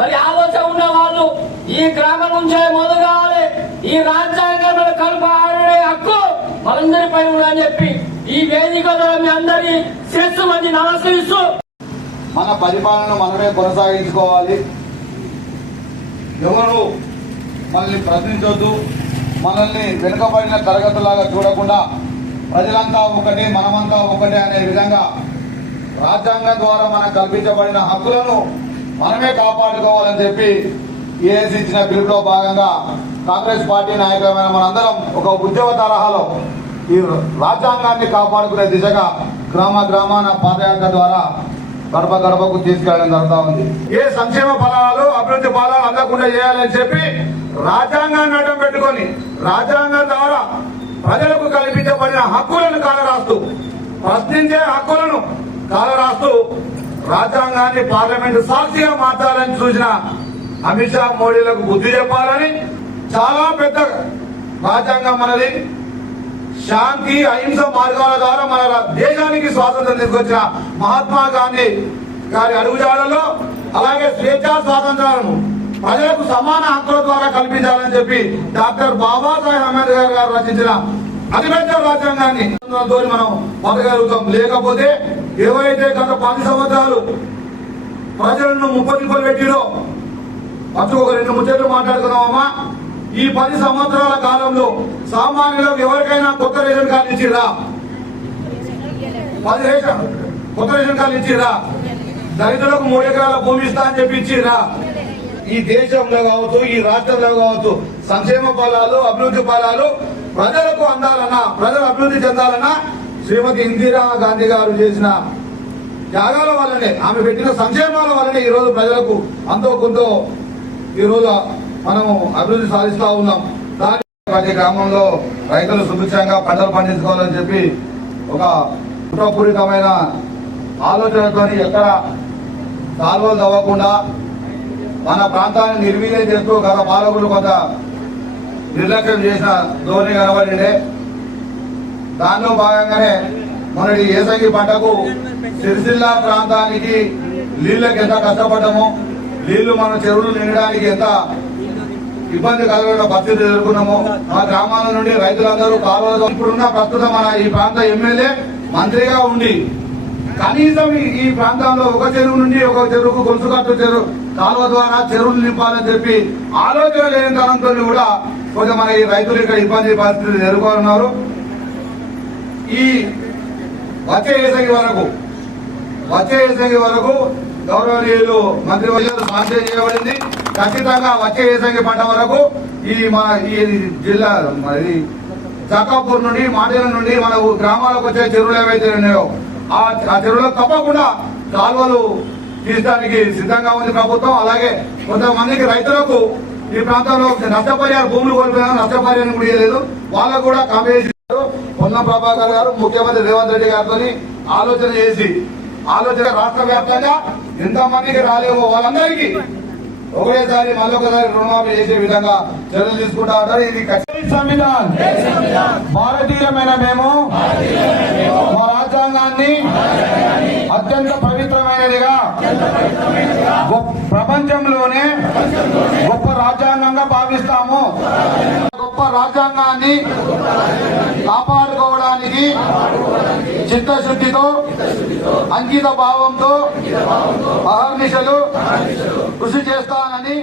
మరి ఆలోచన ఉన్న వాళ్ళు ఈ గ్రామం నుంచే మొదలగాలి. ఈ రాజ్యాంగంలో కలుపు ఆడే హక్కు మనందరిపై ఉందని చెప్పి ఈ వేదికలో మీ అందరి శిరస్సు మంది నమస్కరిస్తూ మన పరిపాలన మనమే కొనసాగించుకోవాలి. ఎవరు మనల్ని ప్రశ్నించొద్దు. మనల్ని వెనుకబడిన తరగతులాగా చూడకుండా ప్రజలంతా ఒకటే, మనమంతా ఒకటే అనే విధంగా రాజ్యాంగం ద్వారా మనకు కల్పించబడిన హక్కులను మనమే కాపాడుకోవాలని చెప్పి ఏఎస్ ఇచ్చిన పిలుపులో భాగంగా కాంగ్రెస్ పార్టీ నాయకులమైన మనందరం ఒక ఉద్యమ తరహాలో ఈ రాజ్యాంగాన్ని కాపాడుకునే దిశగా గ్రామాన పాదయాత్ర ద్వారా గడప గడపకు తీసుకెళ్లడం జరుగుతూ ఉంది. ఏ సంక్షేమ ఫలాలు అభివృద్ధి ఫలాలు అందకుండా చేయాలని చెప్పి రాజ్యాంగాన్ని అడ్డం పెట్టుకొని రాజ్యాంగం ద్వారా ప్రజలకు కల్పించబడిన హక్కులను కాలరాస్తూ, ప్రశ్నించే హక్కులను కాలరాస్తూ రాజ్యాంగాన్ని పార్లమెంటు సాక్షిగా మార్చాలని చూసిన అమిత్ షా మోడీలకు బుద్ధి చెప్పాలని, చాలా పెద్ద రాజ్యాంగం మనది, శాంతి అహింస మార్గాల ద్వారా మన దేశానికి స్వాతంత్రం తీసుకొచ్చిన మహాత్మా గాంధీ గారి అడుగుజాడల్లో అలాగే స్వేచ్ఛా స్వాతంత్రాలను ప్రజలకు సమాన హక్కుల ద్వారా కల్పించాలని చెప్పి డాక్టర్ బాబాసాహెబ్ అంబేద్కర్ గారు రచించిన అతిపెద్ద రాజ్యాంగాన్ని మనం పొందగలుగుతాం. లేకపోతే ఎవరైతే గత 10 సంవత్సరాలు ప్రజలను ముప్పలు పెట్టిరో ఒక 2 ముచ్చట్లు మాట్లాడుకున్నామమ్మా. ఈ 10 సంవత్సరాల కాలంలో సామాన్యులకు ఎవరికైనా కొత్త రేషన్ కార్డు ఇచ్చిరా? 10 కొత్త రేషన్ కార్డు ఇచ్చిరా? దళితులకు 3 ఎకరాల భూమి ఇస్తా అని చెప్పి ఇచ్చిరా? ఈ దేశంలో కావచ్చు, ఈ రాష్ట్రంలో కావచ్చు సంక్షేమ ఫలాలు, అభివృద్ధి ఫలాలు ప్రజలకు అందాలన్నా, ప్రజలు అభివృద్ధి చెందాలన్నా శ్రీమతి ఇందిరా గాంధీ గారు చేసిన త్యాగాల వల్లనే, ఆమె పెట్టిన సంక్షేమాల వల్లనే ఈ రోజు ప్రజలకు అంతో కొంత ఈ రోజు మనము అభివృద్ధి సాధిస్తా ఉన్నాం. ప్రతి గ్రామంలో రైతులు సుభిక్షంగా పంటలు పండించుకోవాలని చెప్పి ఒక కుట్రపూరితమైన ఆలోచనతో ఎక్కడ కాలువలు తవ్వకుండా మన ప్రాంతాన్ని నిర్వీర్యం చేస్తూ గత పాలకులు కొంత నిర్లక్ష్యం చేసిన ధోరణి కనబడిండే. దానిలో భాగంగానే మొన్నటి ఏసంగి పంటకు సిరిసిల్ల ప్రాంతానికి నీళ్లకు ఎంత కష్టపడ్డామో, నీళ్లు మన చెరువులు నిండడానికి ఎంత ఇబ్బంది కలిగిన పరిస్థితి ఎదుర్కొన్నామో, మా గ్రామాల నుండి రైతులందరూ కాలువలు ఇప్పుడున్న ప్రస్తుతం మన ఈ ప్రాంత ఎమ్మెల్యే మంత్రిగా ఉండి కనీసం ఈ ప్రాంతంలో ఒక చెరువు నుండి ఒక చెరువుకు గొలుసుకట్టు చెరువు కాలువ ద్వారా చెరువులు నింపాలని చెప్పి ఆలోచన లేని తనంతో కూడా కొంచెం మన ఈ రైతులు ఇక్కడ ఇబ్బంది పరిస్థితులు ఎదుర్కొన్నారు. ఈ వచ్చే ఏసంగి వరకు గౌరవనీయులు మంత్రివర్యులు సాధ్యం చేయబడింది. ఖచ్చితంగా వచ్చే ఏసంగి పంట వరకు మన ఈ జిల్లా జక్కాపూర్ నుండి, మాటల నుండి మన గ్రామాలకు వచ్చే చెరువులు ఏవైతే ఉన్నాయో ఆ చెరువులకు తప్పకుండా కాలువలు తీయడానికి సిద్ధంగా ఉంది ప్రభుత్వం. అలాగే కొంతమందికి రైతులకు ఈ ప్రాంతంలో నష్టపరిహారం, భూములు కోల్పోయినా నష్టపరిహారం కూడా ఇవ్వలేదు, వాళ్ళకు కూడా కమిషన్. పొన్నం ప్రభాకర్ గారు ముఖ్యమంత్రి రేవంత్ రెడ్డి గారితో ఆలోచన రాష్ట్ర వ్యాప్తంగా ఎంతమందికి రాలేవో వాళ్ళందరికీ ఒకేసారి మళ్ళొకసారి రుణమాఫీ చేసే విధంగా చర్యలు తీసుకుంటా ఉంటారు. ఇది సంవిధాన్ భారతీయమైన మేము మా రాజ్యాంగాన్ని అత్యంత పవిత్రమైనదిగా ప్రపంచంలోనే గొప్ప రాజ్యాంగంగా భావిస్తాము. గొప్ప రాజ్యాంగాన్ని కాపాడుకోవడానికి చిత్తశుద్ధితో, అంకిత భావంతో అహర్నిశలు కృషి చేస్తానని